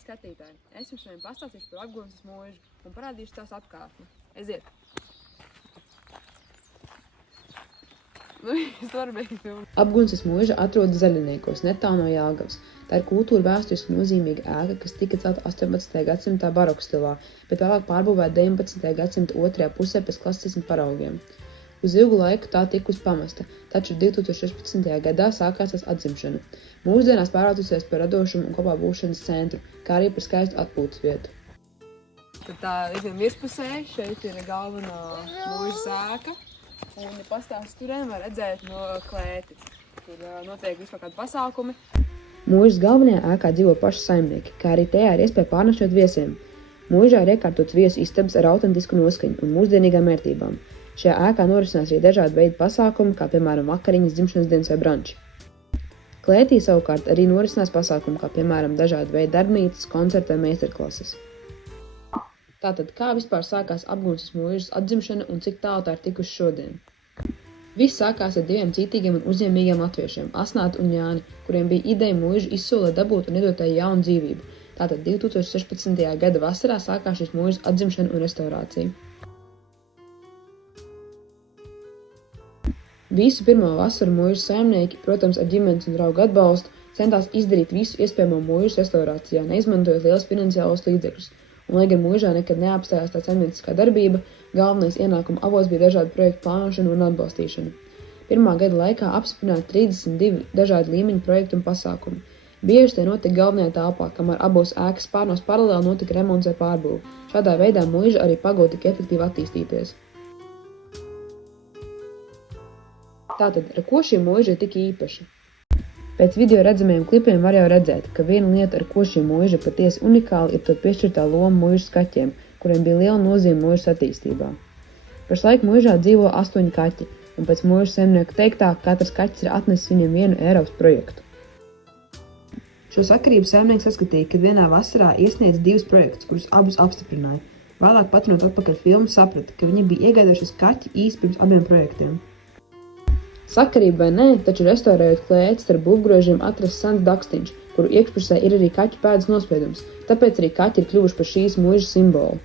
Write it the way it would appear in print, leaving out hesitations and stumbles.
Sveiki, skatītāji! Es jums šodien pastāstīšu par Apgunsas mūžu un parādīšu tās apkārtni. Aiziet! Apgunsas mūža atrodas Zaļiniekos, netālu no Jelgavas. Tā ir kultūra vēsturiski nozīmīga ēka, kas tika celta 18. gadsimtā baroku stilā, bet vēlāk pārbūvēta 19. gadsimta otrajā pusē pēc klasisma paraugiem. Uz ilgu laiku tā tikusi pamesta, taču 2016. gadā sākās tās atzimšana. Mūsdienās pārvērtusies par radošumu un kopā būšanas centru, kā arī par skaistu atpūtas vietu. Tad tā ir virspusē, šeit ir galvenā mūžas ēka. Un, ja pastāvs turien, var redzēt no klēti. Tur notiek vispār kādi pasākumi. Mūžas galvenajā ēkā dzīvo paši saimnieki, kā arī tajā ir iespēja pārnešot viesiem. Mūžā ir iekārtots viesu istabas ar autentisku noskaņu un mūsdienīgām vērtībām. Šajā ēkā norisinās arī dažādi veidi pasākumi, kā piemēram vakariņas, dzimšanas dienas vai branči. Klētī savukārt arī norisinās pasākumi, kā piemēram dažādi veidi darbnīcas, koncerti vai meistarklases. Tātad, kā vispār sākās Apgunsas mūžas atzimšana un cik tālu tā ir tikusi šodien? Viss sākās ar diviem cītīgiem un uzņēmīgiem latviešiem, Asnātu un Jāni, kuriem bija ideja mūžu izsolē dabūt un iedot tai jaunu dzīvību. Tātad 2016. gada vasarā sākās šīs mūžas atzimšana un restaurācija. Visu pirmo vasaru mūžas saimnieki, protams, ar ģimenes un draugu atbalstu, centās izdarīt visu iespējamo mūžas restaurācijā, neizmantojot lielus finansiālos līdzekļus. Un, lai gan mūžā nekad neapstājās tā saimnieciskā darbība, galvenais ienākuma avots bija dažādu projektu plānošana un atbalstīšana. Pirmā gada laikā apstiprināti 32 dažādu līmeņu projektu un pasākumi. Bieži tie notika galvenajā telpā, kamēr abos ēkas spārnos paralēli notika remonts vai pārbūve. Šādā veidā mūža arī pagūda tik efektīvi attīstīties. Tātad, ar ko šī mūža ir tik īpaša? Pēc video redzamajiem klipiem var jau redzēt, ka viena lieta, ar ko šī mūža patiesi unikāla, ir to piešķirtā loma mūžas kaķiem, kuriem bija liela nozīme mūžas attīstībā. Pašlaik mūžā dzīvo 8 kaķi, un pēc mūžas saimnieku teiktā, katrs kaķis ir atnesis viņam vienu Eiropas projektu. Šo sakarību saimnieks saskatīja, kad vienā vasarā iesniedz 2 projektus, kurus abus apstiprināja. Vēlāk patinot atpakaļ filmu saprata, ka viņi bija iegādājušies kaķi īsti pirms abiem projektiem. Sakarība vai nē, taču restaurējot klēti starp būvgrožiem atrasts sens dakstiņš, kuru iekšpusē ir arī kaķu pēdas nospiedums, tāpēc arī kaķi ir kļuvuši par šīs mūžas simbolu.